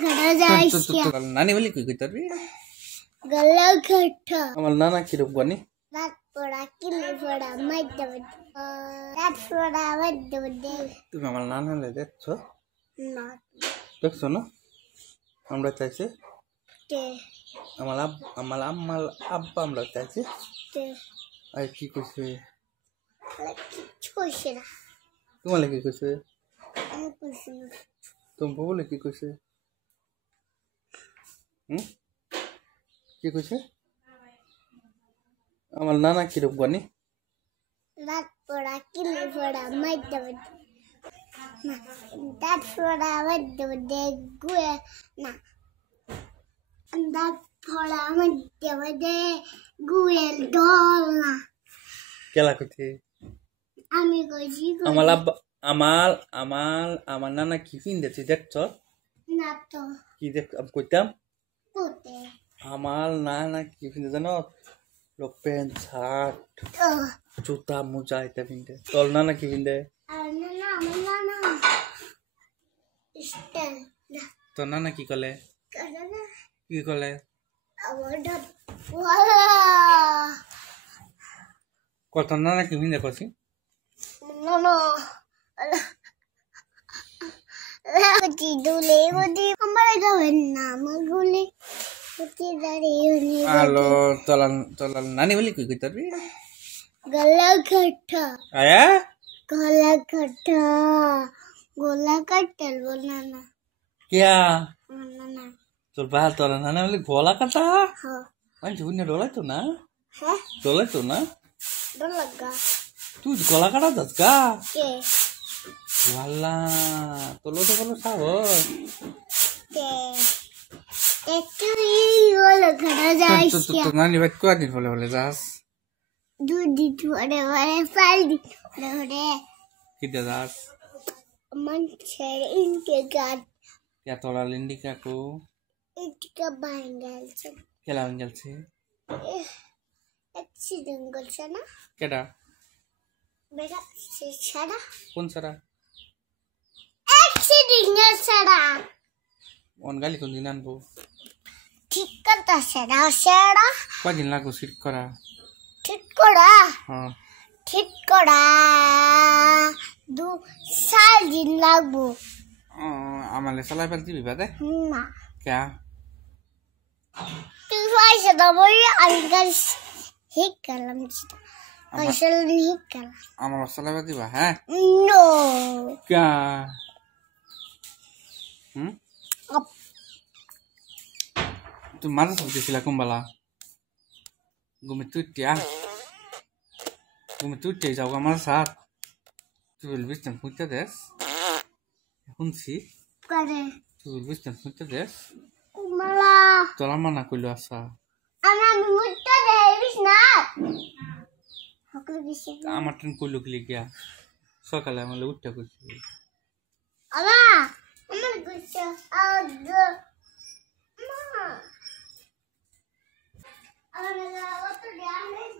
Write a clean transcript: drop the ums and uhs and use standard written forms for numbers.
खड़ा जाइस क्या नानी वाली की तर रे गला खट्टा আমার নানা কি রূপ বনি रात पड़ा किले पड़ा मत रात पड़ा मत दे তুমি আমার নানা লে দেখছো ना দেখছো না আমরা চাইছে ते আমার আব্বা আমরা চাইছে ते আর কি কইছে कुछ ना তোমার কি কইছে कुछ ना তুমি বলে কি কইছে কি কইছে আমার নানা কি রূপ বনি रात पड़ा किले पड़ा मत रात पड़ा मत दे गुए ना रात पड़ा मत दे गुए डॉल ना কেলা কইছে আমি কইছি আমার আব্বা আমার নানা কি পিনতেছে দেখছো না তো কি দেখ আমি কইতাম কোতে আমার নানা কি পিনতে জানো প্যান্ট শার্ট জুতা মোজা এটা পিনতে তোর নানা কি পিনতে না স্টাইল না তোর নানা কি কলে করে না কি কলে আমার ডট ওয়ালা কত নানা কি পিনতে কছি no Kuti dule kuti हमारे गाँव नाम गुले kuti dari uni halo tolan nani beli কি কইতার রে गला खट्टा आया गला खट्टल बोलना क्या ना তোর বাল তোর নানা বলি গলা কাটা हाँ মানে জীবনে ডলাই তো না है ডলাই তো না डर लगा তুই গলা কাটা দাস গা के ওয়াল্লা তোলো তো বলো সাহস के एक ही वाला खड़ा जाए क्या তো নানি ভাই কয়দিন বলে যাস दूधी थोड़े बड़े फल थोड़े কি দে যাস मन छेड़ इनके गाड কে তোলা লিন্ডি কাকু इनका बैंगल से কেলা গেলছে एक्सीडेंट से ना কেডা मेरा से छड़ा কোন সারা एक्सीडेंट छड़ा অন গালি কোন দিন আনবো ठीक करता छड़ा কয়দিন লাগবো সিট করা ठीक करा হ্যাঁ ठीक करा 2 साल दिन लागबो আমালে চালাই পাল দিবি বাদে ना কে तू ऐसे तो बोल अंकल हिक कलम कैसे नहीं कर আমার চালাই পাল দিবা হ্যাঁ नो কে अब তুই মাঝে সব দিছিলা কুম্বালা ঘুমে তুই যাও আমার সাথ তুই বলবিস না খুঁজতে দেশ শুনছি करे তুই বলবিস না খুঁজতে দেশ कुमला তোরা মানা কইলো আসা अना मुट्टा देविस ना हकल बिसे আমার ট্রেন কইলো কি গিয়া সকালে আমার উঠতে কইছি अला अमर गुस्सा आग मा अला वो तो ध्यान नहीं